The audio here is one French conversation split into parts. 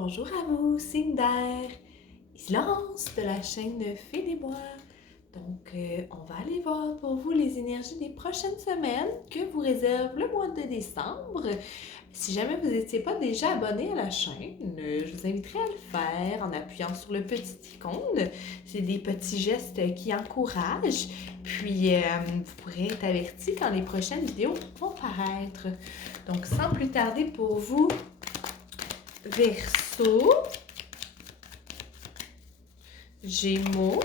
Bonjour à vous, signe d'air. Ici Laurence de la chaîne Fée des Bois. Donc, on va aller voir pour vous les énergies des prochaines semaines que vous réserve le mois de décembre. Si jamais vous n'étiez pas déjà abonné à la chaîne, je vous inviterai à le faire en appuyant sur le petit icône. C'est des petits gestes qui encouragent. Puis, vous pourrez être averti quand les prochaines vidéos vont paraître. Donc, sans plus tarder pour vous, Verseau, Gémeaux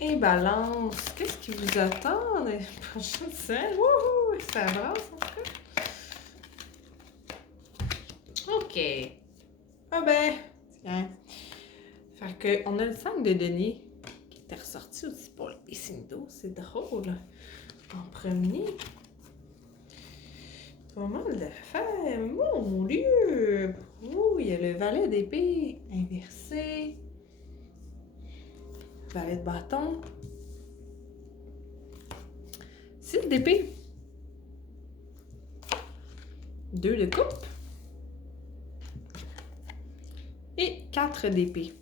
et Balance. Qu'est-ce qui vous attend les prochaines semaines? Wouhou! Ça avance en tout cas. OK. Ah ben, tiens. Fait que on a le 5 de denier qui était ressorti aussi pour les signes d'eau. C'est drôle. En premier. Pas mal d'affaires. Mon Dieu! Ouh, il y a le valet d'épée inversé. Valet de bâton. 6 d'épée. 2 de coupe. Et 4 d'épée.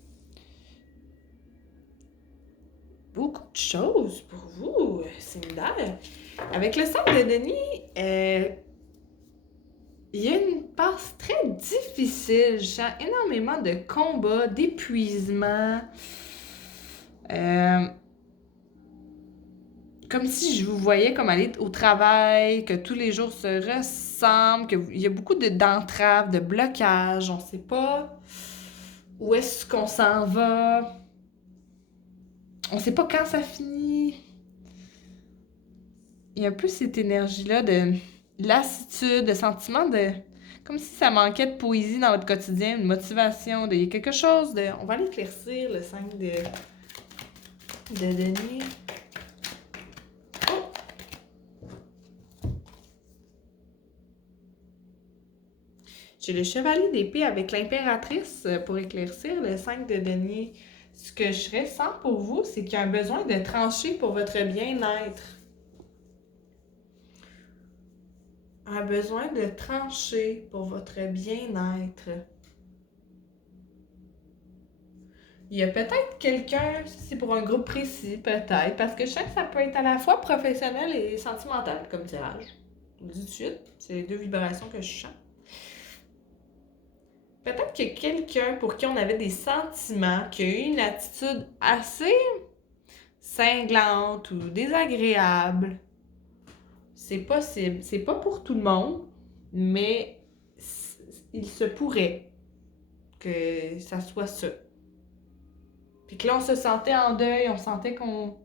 Beaucoup de choses pour vous, Similaire. Avec le 5 de denier, il y a une passe très difficile. Je sens énormément de combats, d'épuisement. Comme si je vous voyais comme aller au travail, que tous les jours se ressemblent, qu'il y a beaucoup d'entraves, de blocages. On ne sait pas où est-ce qu'on s'en va. On ne sait pas quand ça finit. Il y a un peu cette énergie-là de lassitude, de sentiment de... Comme si ça manquait de poésie dans votre quotidien, de motivation, il y a quelque chose de... On va aller éclaircir le 5 de denier. Oh! J'ai le chevalier d'épée avec l'impératrice pour éclaircir le 5 de denier. Ce que je ressens pour vous, c'est qu'il y a un besoin de trancher pour votre bien-être. Un besoin de trancher pour votre bien-être. Il y a peut-être quelqu'un, c'est pour un groupe précis, peut-être, parce que je sens que ça peut être à la fois professionnel et sentimental comme tirage. Je vous dis tout de suite, c'est les deux vibrations que je sens. Peut-être qu'il y a quelqu'un pour qui on avait des sentiments, qui a eu une attitude assez cinglante ou désagréable. C'est possible. C'est pas pour tout le monde, mais il se pourrait que ça soit ça. Puis que là, on se sentait en deuil, on sentait qu'on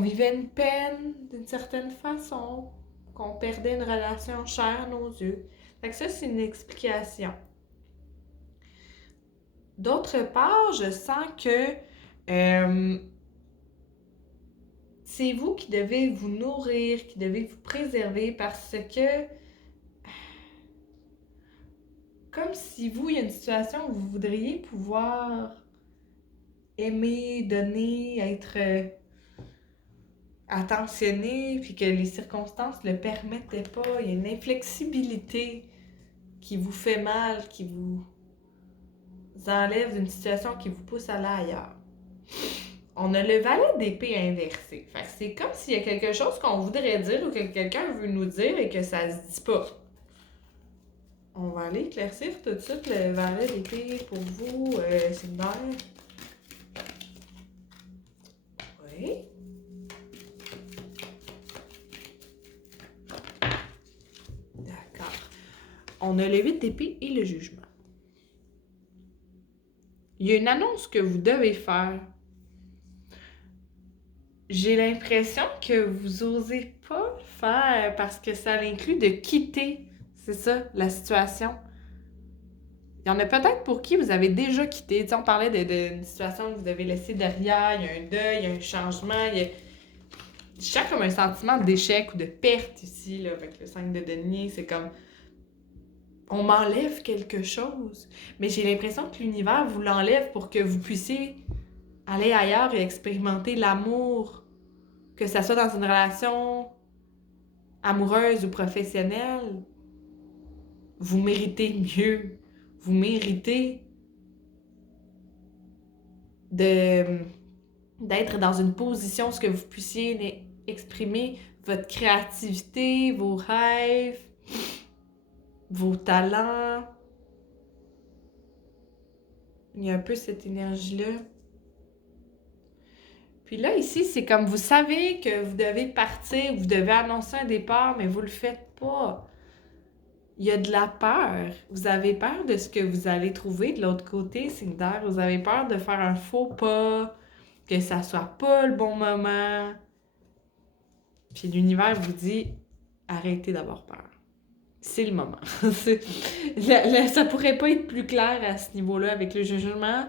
vivait une peine d'une certaine façon, qu'on perdait une relation chère à nos yeux. Fait que ça, c'est une explication. D'autre part, je sens que c'est vous qui devez vous nourrir, qui devez vous préserver parce que comme si vous, il y a une situation où vous voudriez pouvoir aimer, donner, être attentionné, puis que les circonstances ne le permettaient pas. Il y a une inflexibilité qui vous fait mal, qui vous enlève d'une situation qui vous pousse à aller ailleurs. On a le valet d'épée inversé. Fait que c'est comme s'il y a quelque chose qu'on voudrait dire ou que quelqu'un veut nous dire et que ça se dit pas. On va aller éclaircir tout de suite le valet d'épée pour vous, Sylvain. Oui. D'accord. On a le 8 d'épée et le jugement. Il y a une annonce que vous devez faire. J'ai l'impression que vous osez pas le faire parce que ça inclut de quitter, c'est ça, la situation. Il y en a peut-être pour qui vous avez déjà quitté. Tu sais, on parlait d'une situation que vous avez laissée derrière, il y a un deuil, il y a un changement, je sens comme un sentiment d'échec ou de perte ici, là, avec le 5 de denier. C'est comme, on m'enlève quelque chose. Mais j'ai l'impression que l'univers vous l'enlève pour que vous puissiez aller ailleurs et expérimenter l'amour. Que ça soit dans une relation amoureuse ou professionnelle, vous méritez mieux. Vous méritez d'être dans une position où vous puissiez exprimer votre créativité, vos rêves, vos talents. Il y a un peu cette énergie-là. Puis là, ici, c'est comme vous savez que vous devez partir, vous devez annoncer un départ, mais vous le faites pas. Il y a de la peur. Vous avez peur de ce que vous allez trouver de l'autre côté, signe d'air. Vous avez peur de faire un faux pas, que ça soit pas le bon moment. Puis l'univers vous dit, arrêtez d'avoir peur. C'est le moment. Ça pourrait pas être plus clair à ce niveau-là avec le jugement.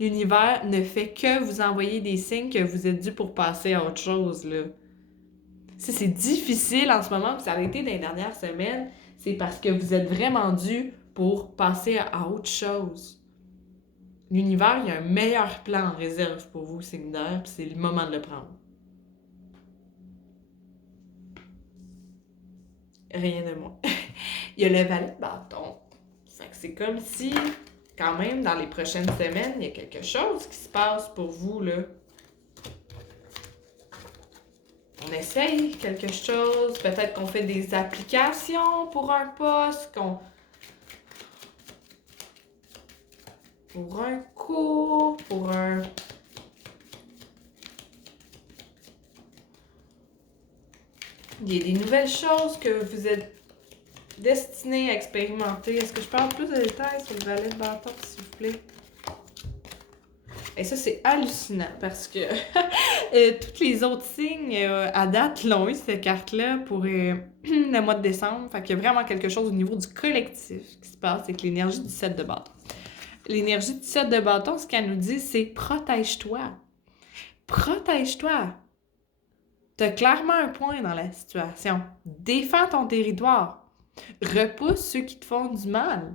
L'univers ne fait que vous envoyer des signes que vous êtes dû pour passer à autre chose, là. Si c'est difficile en ce moment, que ça a été dans les dernières semaines, c'est parce que vous êtes vraiment dû pour passer à autre chose. L'univers, il y a un meilleur plan en réserve pour vous, signe d'air, puis c'est le moment de le prendre. Rien de moins. Il y a le valet de bâton. Fait que c'est comme si, quand même, dans les prochaines semaines, il y a quelque chose qui se passe pour vous, là. On essaye quelque chose. Peut-être qu'on fait des applications pour un poste, pour un cours, pour un... Il y a des nouvelles choses que vous êtes destinés à expérimenter. Est-ce que je parle plus de détails sur le valet de bâton, s'il vous plaît? Et ça, c'est hallucinant parce que tous les autres signes à date l'ont eu, cette carte-là, pour le mois de décembre. Fait qu'il y a vraiment quelque chose au niveau du collectif qui se passe avec l'énergie du 7 de bâton. L'énergie du 7 de bâton, ce qu'elle nous dit, c'est protège-toi. Protège-toi. T'as clairement un point dans la situation. Défends ton territoire. Repousse ceux qui te font du mal.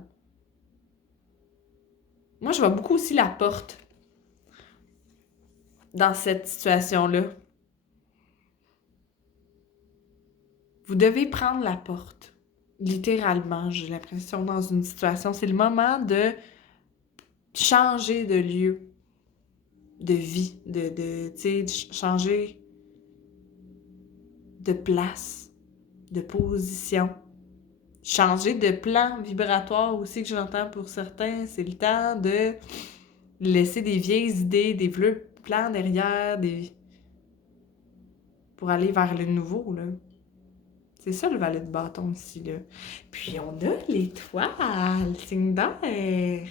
Moi, je vois beaucoup aussi la porte dans cette situation-là. Vous devez prendre la porte. Littéralement, j'ai l'impression, dans une situation. C'est le moment de changer de lieu, de vie, de changer de place, de position. Changer de plan vibratoire aussi, que j'entends pour certains. C'est le temps de laisser des vieilles idées, des vieux plans derrière, pour aller vers le nouveau, là. C'est ça, le valet de bâton, ici, là. Puis, on a l'étoile, signe d'air.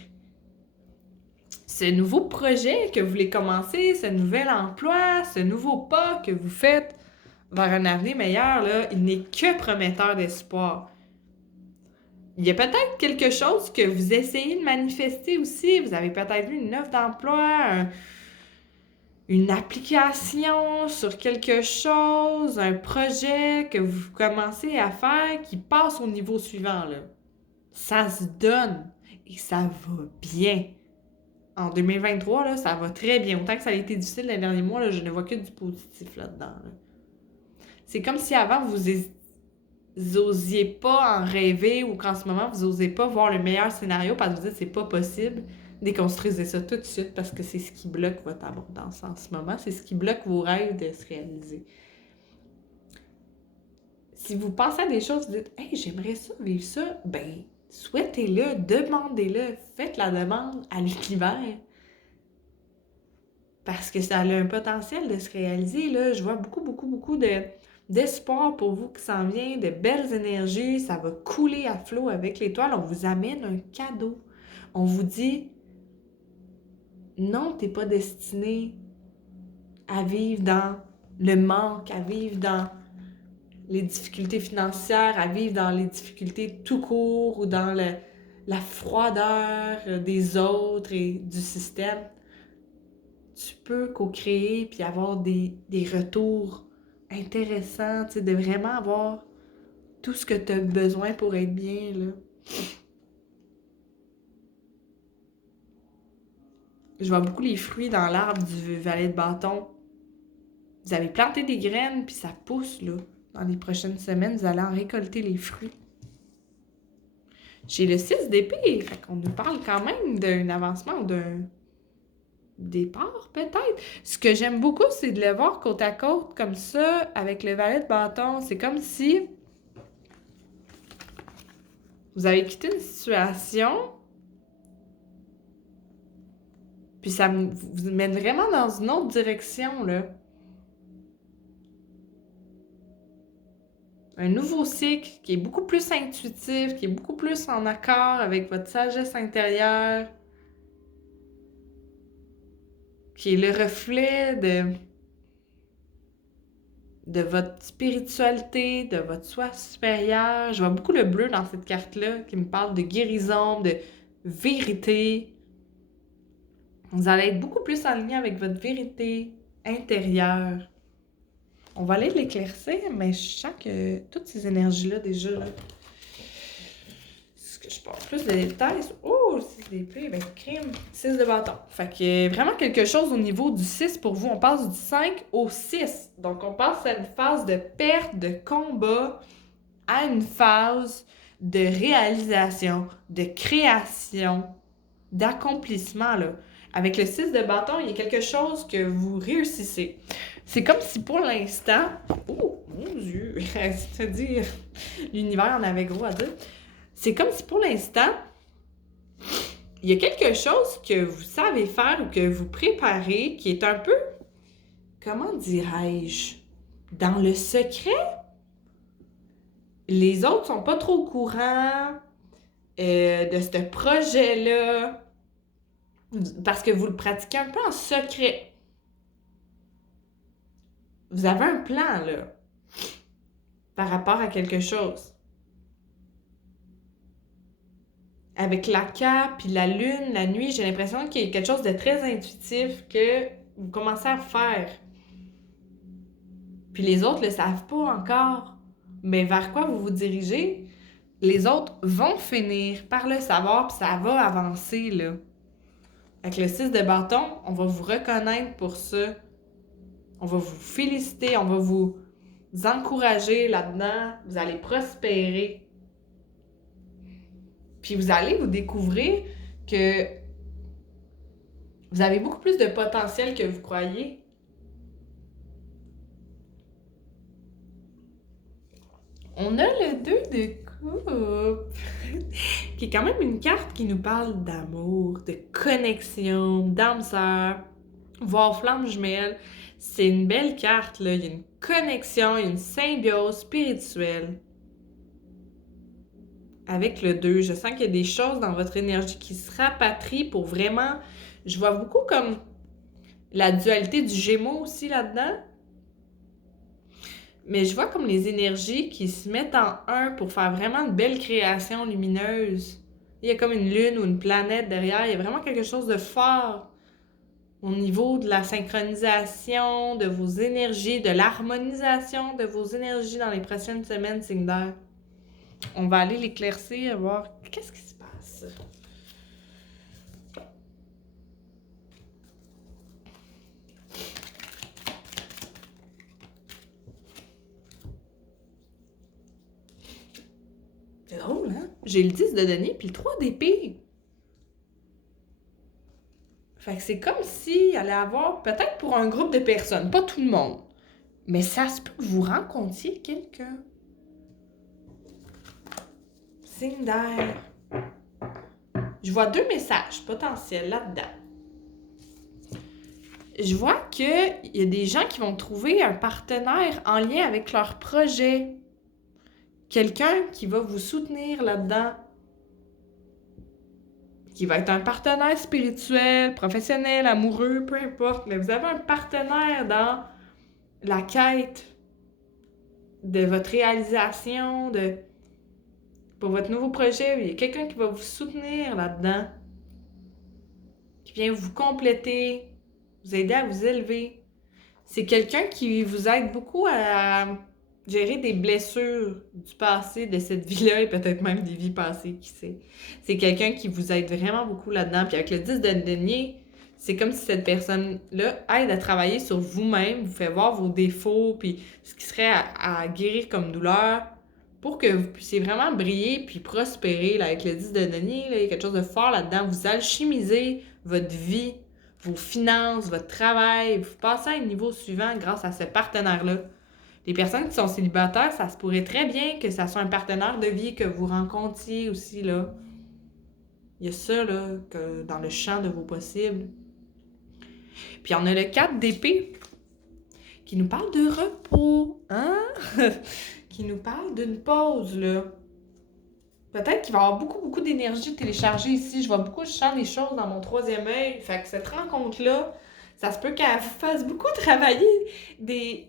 Ce nouveau projet que vous voulez commencer, ce nouvel emploi, ce nouveau pas que vous faites vers un avenir meilleur, là, il n'est que prometteur d'espoir. Il y a peut-être quelque chose que vous essayez de manifester aussi. Vous avez peut-être vu une offre d'emploi, une application sur quelque chose, un projet que vous commencez à faire qui passe au niveau suivant, là. Ça se donne et ça va bien. En 2023, là, ça va très bien. Autant que ça a été difficile les derniers mois, là, je ne vois que du positif là-dedans, là. C'est comme si avant, vous osiez pas en rêver ou qu'en ce moment, vous osez pas voir le meilleur scénario parce que vous dites c'est pas possible. Déconstruisez ça tout de suite parce que c'est ce qui bloque votre abondance en ce moment. C'est ce qui bloque vos rêves de se réaliser. Si vous pensez à des choses, vous dites « Hey, j'aimerais ça, vivre ça », ben, souhaitez-le, demandez-le, faites la demande à l'univers. Parce que ça a un potentiel de se réaliser, là. Je vois beaucoup d'espoir pour vous qui s'en vient, de belles énergies, ça va couler à flot avec l'étoile. On vous amène un cadeau. On vous dit non, t'es pas destiné à vivre dans le manque, à vivre dans les difficultés financières, à vivre dans les difficultés tout court ou dans la froideur des autres et du système. Tu peux co-créer puis avoir des retours intéressants, tu sais, de vraiment avoir tout ce que tu as besoin pour être bien, là. Je vois beaucoup les fruits dans l'arbre du valet de bâton. Vous avez planté des graines, puis ça pousse, là. dans les prochaines semaines, vous allez en récolter les fruits. J'ai le 6 d'épée, fait qu'on nous parle quand même d'un avancement ou d'un départ, peut-être. Ce que j'aime beaucoup, c'est de le voir côte à côte, comme ça, avec le valet de bâton. C'est comme si vous avez quitté une situation, puis ça vous mène vraiment dans une autre direction, là. Un nouveau cycle qui est beaucoup plus intuitif, qui est beaucoup plus en accord avec votre sagesse intérieure, qui est le reflet de votre spiritualité, de votre soi supérieur. Je vois beaucoup le bleu dans cette carte-là qui me parle de guérison, de vérité. Vous allez être beaucoup plus en lien avec votre vérité intérieure. On va aller l'éclaircir, mais je sens que toutes ces énergies-là, déjà, là, est-ce que je parle plus de détails? Oh, 6 d'épée, ben crime, 6 de bâton. Fait que vraiment quelque chose au niveau du 6 pour vous. On passe du 5 au 6. Donc, on passe à une phase de perte, de combat, à une phase de réalisation, de création, d'accomplissement, là. Avec le 6 de bâton, il y a quelque chose que vous réussissez. C'est comme si pour l'instant... Oh, mon Dieu! C'est-à-dire, l'univers en avait gros à dire. C'est comme si pour l'instant, il y a quelque chose que vous savez faire ou que vous préparez qui est un peu, comment dirais-je, dans le secret. Les autres sont pas trop au courant de ce projet-là parce que vous le pratiquez un peu en secret. Vous avez un plan, là, par rapport à quelque chose. Avec la cape, puis la lune, la nuit, j'ai l'impression qu'il y a quelque chose de très intuitif que vous commencez à faire. Puis les autres le savent pas encore. Mais vers quoi vous vous dirigez, les autres vont finir par le savoir, puis ça va avancer, là. Avec le 6 de bâton, on va vous reconnaître pour ça. On va vous féliciter, on va vous encourager là-dedans. Vous allez prospérer. Puis vous allez vous découvrir que vous avez beaucoup plus de potentiel que vous croyez. On a le 2 de coupe, qui est quand même une carte qui nous parle d'amour, de connexion, d'âme sœur, voire flamme jumelle. C'est une belle carte, là. Il y a une connexion, il y a une symbiose spirituelle. Avec le 2, je sens qu'il y a des choses dans votre énergie qui se rapatrient pour vraiment... Je vois beaucoup comme la dualité du Gémeaux aussi là-dedans. Mais je vois comme les énergies qui se mettent en un pour faire vraiment de belles créations lumineuses. Il y a comme une lune ou une planète derrière. Il y a vraiment quelque chose de fort au niveau de la synchronisation de vos énergies, de l'harmonisation de vos énergies dans les prochaines semaines, signe d'air. On va aller l'éclaircir, voir qu'est-ce qui se passe. C'est drôle, hein? J'ai le 10 de denier puis le 3 d'épée. Fait que c'est comme s'il allait avoir, peut-être pour un groupe de personnes, pas tout le monde, mais ça se peut que vous rencontriez quelqu'un. Signe d'air. Je vois 2 messages potentiels là-dedans. Je vois qu'il y a des gens qui vont trouver un partenaire en lien avec leur projet. Quelqu'un qui va vous soutenir là-dedans. Qui va être un partenaire spirituel, professionnel, amoureux, peu importe. Mais vous avez un partenaire dans la quête de votre réalisation, pour votre nouveau projet. Il y a quelqu'un qui va vous soutenir là-dedans. Qui vient vous compléter, vous aider à vous élever. C'est quelqu'un qui vous aide beaucoup à gérer des blessures du passé, de cette vie-là, et peut-être même des vies passées, qui sait. C'est quelqu'un qui vous aide vraiment beaucoup là-dedans. Puis avec le 10 de denier, c'est comme si cette personne-là aide à travailler sur vous-même, vous fait voir vos défauts, puis ce qui serait à guérir comme douleur, pour que vous puissiez vraiment briller puis prospérer. Là, avec le 10 de denier, là, il y a quelque chose de fort là-dedans. Vous alchimisez votre vie, vos finances, votre travail, vous passez à un niveau suivant grâce à ce partenaire-là. Les personnes qui sont célibataires, ça se pourrait très bien que ça soit un partenaire de vie que vous rencontriez aussi, là. Il y a ça, là, que dans le champ de vos possibles. Puis on a le 4 d'épée qui nous parle de repos, hein? Qui nous parle d'une pause, là. Peut-être qu'il va y avoir beaucoup, beaucoup d'énergie téléchargée ici. Je vois beaucoup, je sens les choses dans mon troisième œil. Fait que cette rencontre-là, ça se peut qu'elle fasse beaucoup travailler des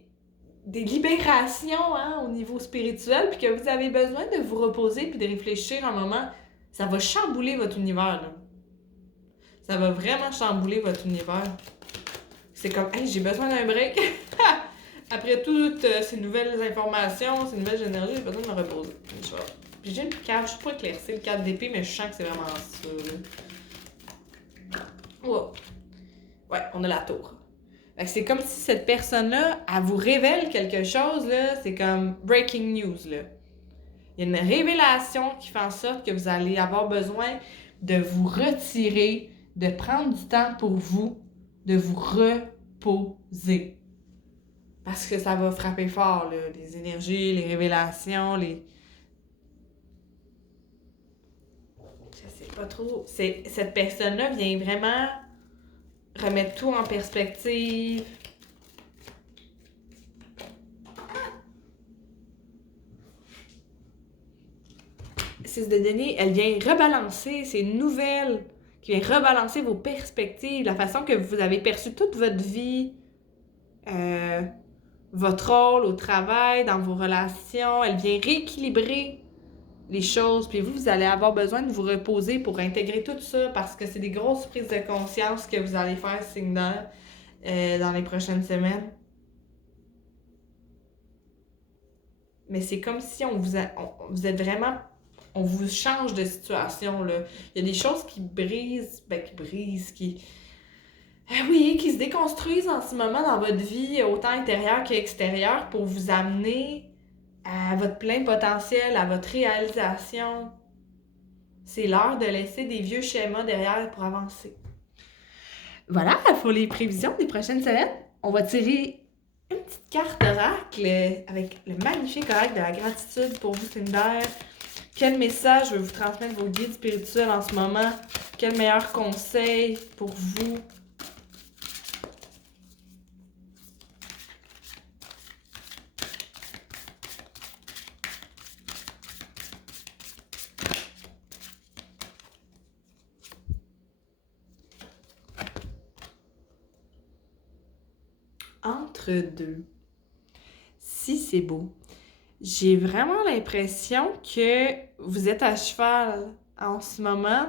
libérations, hein, au niveau spirituel, puis que vous avez besoin de vous reposer puis de réfléchir un moment. Ça va chambouler votre univers, là. Ça va vraiment chambouler votre univers. C'est comme, hey, j'ai besoin d'un break. Après toutes ces nouvelles informations, ces nouvelles énergies, j'ai besoin de me reposer. Puis j'ai une carte, je suis pas éclaircie, le 4 d'épée, mais je sens que c'est vraiment ça. Wow. Ouais, on a la tour. Fait que c'est comme si cette personne-là, elle vous révèle quelque chose, là. C'est comme breaking news, là. Il y a une révélation qui fait en sorte que vous allez avoir besoin de vous retirer, de prendre du temps pour vous, de vous reposer. Parce que ça va frapper fort, là. Les énergies, les révélations, les... Je sais pas trop. Cette personne-là vient vraiment remettre tout en perspective. C'est de donner, elle vient rebalancer, c'est une nouvelle qui vient rebalancer vos perspectives, la façon que vous avez perçu toute votre vie, votre rôle au travail, dans vos relations. Elle vient rééquilibrer les choses, puis vous allez avoir besoin de vous reposer pour intégrer tout ça, parce que c'est des grosses prises de conscience que vous allez faire, signal, dans les prochaines semaines. Mais c'est comme si vous êtes vraiment... On vous change de situation, là. Il y a des choses qui brisent, qui se déconstruisent en ce moment dans votre vie, autant intérieure qu'extérieure, pour vous amener à votre plein potentiel, à votre réalisation. C'est l'heure de laisser des vieux schémas derrière pour avancer. Voilà, pour les prévisions des prochaines semaines, on va tirer une petite carte oracle avec le magnifique oracle de la gratitude pour vous, Cinder. Quel message veut vous transmettre vos guides spirituels en ce moment? Quel meilleur conseil pour vous? Entre deux. Si c'est beau. J'ai vraiment l'impression que vous êtes à cheval en ce moment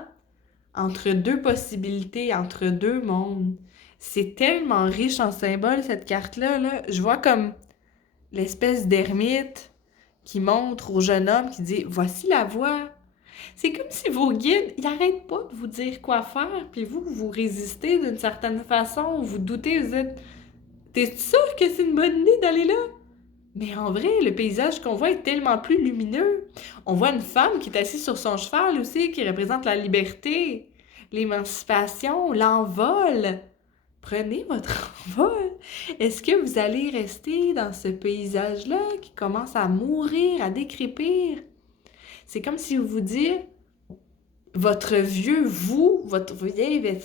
entre deux possibilités, entre deux mondes. C'est tellement riche en symboles, cette carte-là, là. Je vois comme l'espèce d'ermite qui montre au jeune homme qui dit « Voici la voie ». C'est comme si vos guides, ils n'arrêtent pas de vous dire quoi faire, puis vous résistez d'une certaine façon, vous doutez, vous êtes « T'es sûr que c'est une bonne idée d'aller là? » Mais en vrai, le paysage qu'on voit est tellement plus lumineux. On voit une femme qui est assise sur son cheval aussi, qui représente la liberté, l'émancipation, l'envol. Prenez votre envol. Est-ce que vous allez rester dans ce paysage-là qui commence à mourir, à décrépir? C'est comme si vous dites, votre vieux vous, votre vieille,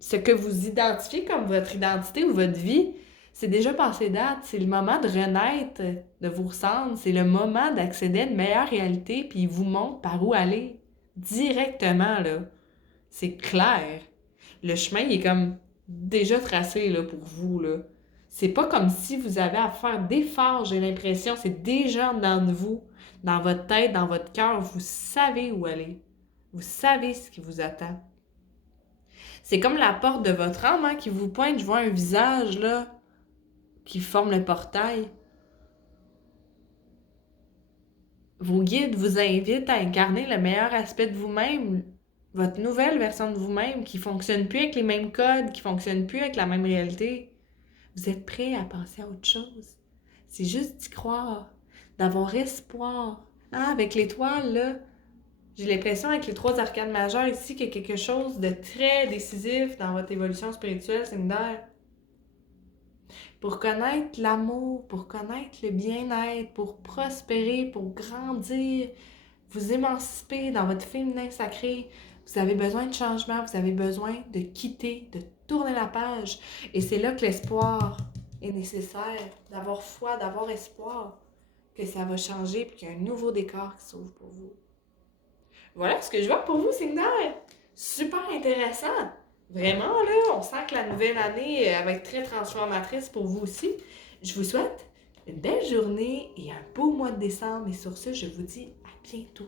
ce que vous identifiez comme votre identité ou votre vie, c'est déjà passé date. C'est le moment de renaître de vos cendres. C'est le moment d'accéder à une meilleure réalité, puis il vous montre par où aller. Directement, là. C'est clair. Le chemin, il est comme déjà tracé, là, pour vous, là. C'est pas comme si vous avez à faire d'efforts, j'ai l'impression. C'est déjà dans vous, dans votre tête, dans votre cœur. Vous savez où aller. Vous savez ce qui vous attend. C'est comme la porte de votre âme, hein, qui vous pointe. Je vois un visage, là, qui forme le portail. Vos guides vous invitent à incarner le meilleur aspect de vous-même, votre nouvelle version de vous-même qui fonctionne plus avec les mêmes codes, qui fonctionne plus avec la même réalité. Vous êtes prêt à passer à autre chose. C'est juste d'y croire, d'avoir espoir. Ah, avec l'étoile, là, j'ai l'impression avec les 3 arcanes majeures ici qu'il y a quelque chose de très décisif dans votre évolution spirituelle secondaire. Pour connaître l'amour, pour connaître le bien-être, pour prospérer, pour grandir, vous émanciper dans votre féminin sacré, vous avez besoin de changement, vous avez besoin de quitter, de tourner la page. Et c'est là que l'espoir est nécessaire, d'avoir foi, d'avoir espoir que ça va changer et qu'il y a un nouveau décor qui s'ouvre pour vous. Voilà ce que je vois pour vous, Signaire. Super intéressant. Vraiment, là, on sent que la nouvelle année va être très transformatrice pour vous aussi. Je vous souhaite une belle journée et un beau mois de décembre. Et sur ce, je vous dis à bientôt.